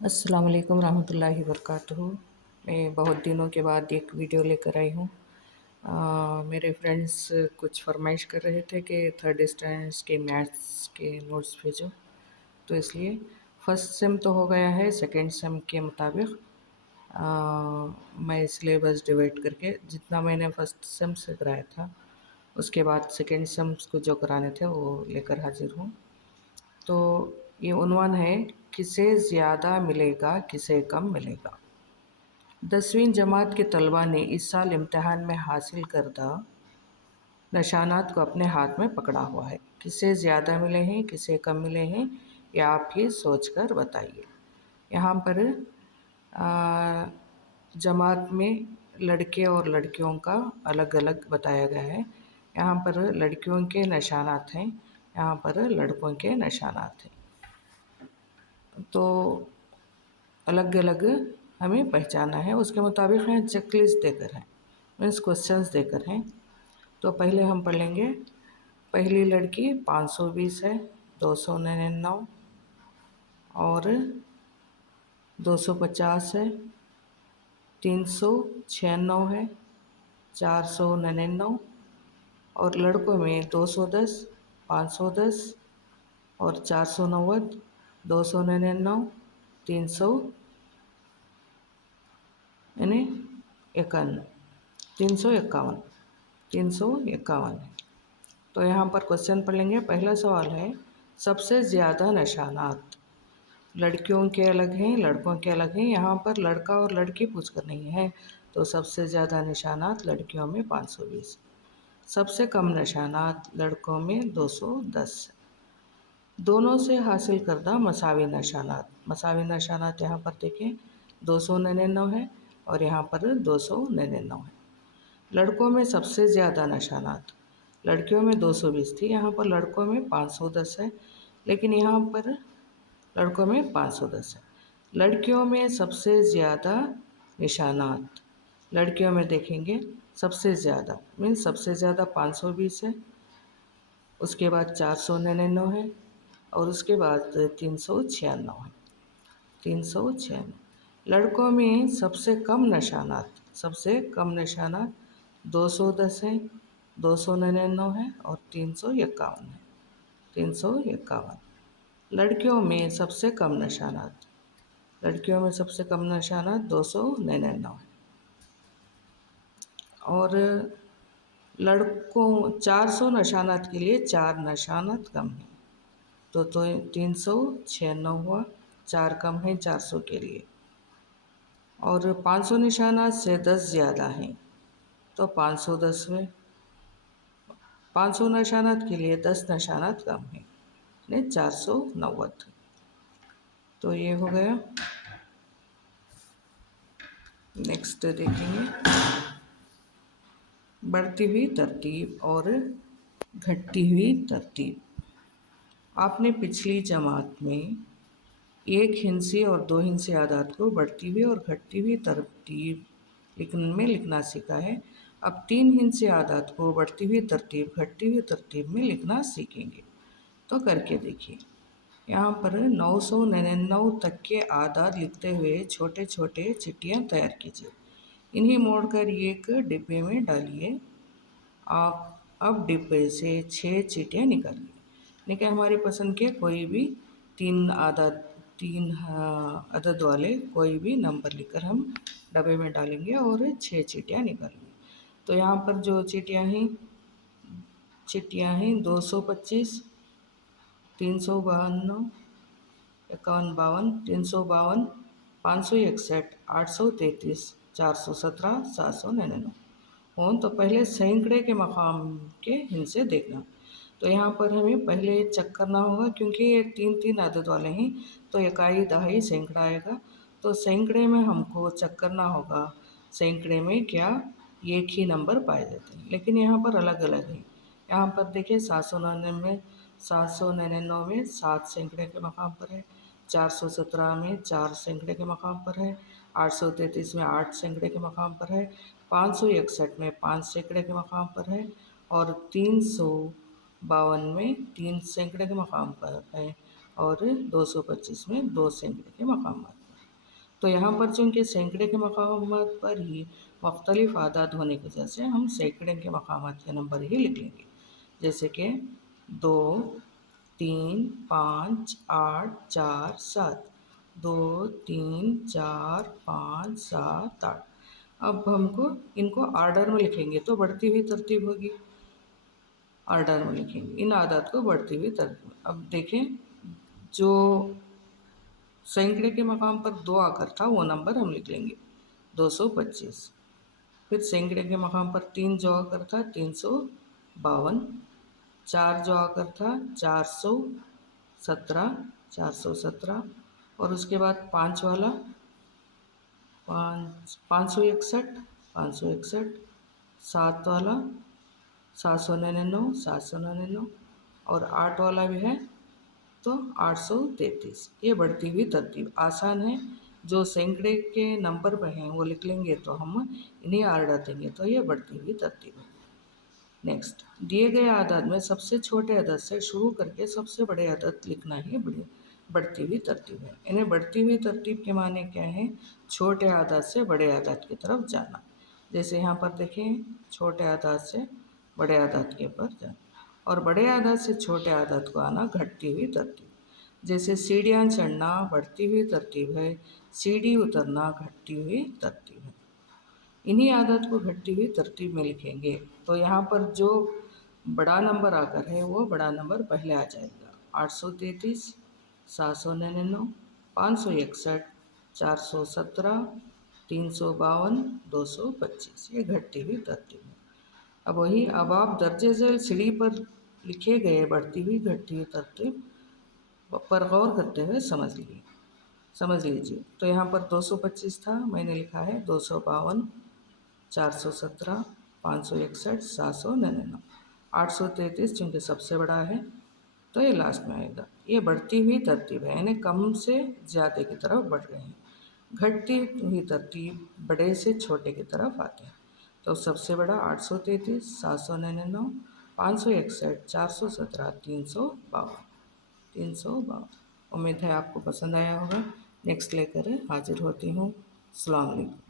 अस्सलाम वालेकुम रहमतुल्लाहि वबरकातुहू। मैं बहुत दिनों के बाद एक वीडियो लेकर आई हूँ। मेरे फ्रेंड्स कुछ फरमाइश कर रहे थे कि थर्ड स्टैंडर्ड के मैथ्स के नोट्स भेजो, तो इसलिए फ़र्स्ट सेम तो हो गया है। सेकंड सेम के मुताबिक मैं सिलेबस डिवाइड करके जितना मैंने फ़र्स्ट सेम से कराया था, उसके बाद सेकंड सेम्स को जो कराने थे वो लेकर हाजिर हूँ। तो ये उन्वान है, किसे ज़्यादा मिलेगा किसे कम मिलेगा। 10वीं जमात के तलबा ने इस साल इम्तिहान में हासिल करदा निशानात को अपने हाथ में पकड़ा हुआ है। किसे ज़्यादा मिले हैं किसे कम मिले हैं, ये आप ही सोच कर बताइए। यहाँ पर आ, जमात में लड़के और लड़कियों का अलग अलग बताया गया है। यहाँ पर लड़कियों के निशानात हैं, यहाँ पर लड़कों के निशानात हैं। तो अलग अलग हमें पहचाना है, उसके मुताबिक हैं चेकलिस्ट देकर हैं, मीन्स क्वेश्चंस देकर हैं। तो पहले हम पढ़ लेंगे। पहली लड़की 520 है, 299 और 250 है, 396 है, 499 और लड़कों में 210, 510 और 490, 299, 300 यानी 51, 351, 351 है। तो यहाँ पर क्वेश्चन पढ़ लेंगे। पहला सवाल है, सबसे ज़्यादा निशानात लड़कियों के अलग हैं लड़कों के अलग हैं। यहाँ पर लड़का और लड़की पूछ कर नहीं है, तो सबसे ज़्यादा निशानात लड़कियों में 520, सबसे कम निशानात लड़कों में 210। दोनों से हासिल करदा मसावी निशानात, मसावी निशानात यहाँ पर देखें 299 है और यहाँ पर 299 है। लड़कों में सबसे ज़्यादा निशानात लड़कियों में 220 थी, यहाँ पर लड़कों में 510 है, लेकिन यहाँ पर लड़कों में 510 है। लड़कियों में सबसे ज़्यादा निशानात लड़कियों में देखेंगे सबसे ज़्यादा मीन्स सबसे ज़्यादा 520 है, उसके बाद 499 है और उसके बाद 396 है, 396। लड़कों में सबसे कम निशानात, सबसे कम निशानात 210 है, 299 है और 351 है, 351। लड़कियों में सबसे कम निशानात, लड़कियों में सबसे कम निशानात 299 है और लड़कों 400 निशानात के लिए 4 निशानात कम है। तो 396 हुआ, 4 कम है 400 के लिए। और 500 निशानात से 10 ज़्यादा हैं, तो 510 में 500 निशानात के लिए 10 निशानात कम है, यानी 490। तो ये हो गया। नेक्स्ट देखेंगे, बढ़ती हुई तरतीब और घटती हुई तरतीब। आपने पिछली जमात में एक हिंसी और दो हिंसी आदात को बढ़ती हुई और घटती हुई तरतीब लिखने में लिखना सीखा है। अब तीन हिंसी आदात को बढ़ती हुई तरतीब घटती हुई तरतीब में लिखना सीखेंगे, तो करके देखिए। यहाँ पर 999 तक के आदात लिखते हुए छोटे छोटे चिट्ठियाँ तैयार कीजिए। इन्हें मोड़कर एक डिब्बे में डालिए। आप अब डिब्बे से 6 चीटियाँ निकालिए। लेकिन हमारी पसंद के कोई भी तीन अदद वाले कोई भी नंबर लिखकर हम डब्बे में डालेंगे और 6 चीटियाँ निकालेंगे। तो यहाँ पर जो चिट्ठियाँ हैं 225, 352, 5152, 352, 561, 833, 417, 799 हों। तो पहले सैकड़े के मकाम के हिंसे देखना। तो यहाँ पर हमें पहले चेक करना होगा, क्योंकि ये तीन तीन अदद वाले हैं, तो इकाई दहाई सैकड़ा आएगा। तो सैकड़े में हमको चेक करना होगा सैकड़े में क्या एक ही नंबर पाए जाते हैं, लेकिन यहाँ पर अलग अलग है। यहाँ पर देखिए 799 में 7 सैकड़े के मकाम पर है, 417 में 4 सैकड़े के मकाम पर है, 833 में 8 सैकड़े के मकाम पर है, 561 में 5 सैकड़े के मकाम पर है और 352 में 3 सैकड़े के मकाम पर है और 225 में 2 सैकड़े के मकाम पर है। तो यहाँ पर चूँकि सैकड़े के मकामात पर ही मुख्तलिफ आदाद होने की वजह से हम सैकड़े के मकामात के नंबर ही लिख लेंगे। जैसे कि 2, 3, 5, 8, 4, 7। 2, 3, 4, 5, 7, 8। अब हमको इनको आर्डर में लिखेंगे तो बढ़ती हुई तरतीब होगी। आर्डर में लिखेंगे इन आदाद को बढ़ती हुई तरतीब। अब देखें, जो सैकड़े के मकाम पर 2 आकर था वो नंबर हम लिख लेंगे 225। फिर सैकड़े के मकाम पर 3 जो आकर था 352। 4 जो आकर था 417। और उसके बाद 5 वाला 561। 7 वाला 799। और 8 वाला भी है तो 833। ये बढ़ती हुई तरतीब आसान है। जो सैकड़े के नंबर पर हैं वो लिख लेंगे तो हम इन्हें आर्डर देंगे तो ये बढ़ती हुई तरतीब है। नेक्स्ट, दिए गए आदाद में सबसे छोटे अदद से शुरू करके सबसे बड़े अदद लिखना ही बढ़ती हुई तरतीब है। इन्हें बढ़ती हुई तरतीब के माने क्या है? छोटे आदाद से बड़े आदाद की तरफ जाना। जैसे यहाँ पर देखें, छोटे आदाद से बड़े आदाद के पर जाना और बड़े आदाद से छोटे आदाद को आना घटती हुई तरतीब। जैसे सीढ़ियाँ चढ़ना बढ़ती हुई तरतीब है, सीढ़ी उतरना घटती हुई तरतीब है। इन्हीं आदत को घटती हुई तरतीब में लिखेंगे तो यहाँ पर जो बड़ा नंबर आकर है वो बड़ा नंबर पहले आ जाएगा। 833, 799, 561, 417, 352, 225। ये घटती हुई तरतीब है। अब आप दर्जे झेल सीढ़ी पर लिखे गए बढ़ती हुई घटती हुई तरतीब पर गौर करते हुए समझ लीजिए। तो यहाँ पर 225 था, मैंने लिखा है 252, 417, 561, 799, 833 चूँकि सबसे बड़ा है तो ये लास्ट में आएगा। ये बढ़ती हुई तरतीब है, यानी कम से ज़्यादा की तरफ बढ़ रहे हैं। घटती हुई तरतीब बड़े से छोटे की तरफ आते हैं। तो सबसे बड़ा 833, 799, 561, 417, 352। उम्मीद है आपको पसंद आया होगा। नेक्स्ट लेकर हाजिर होती हूँ। अस्सलाम वालेकुम।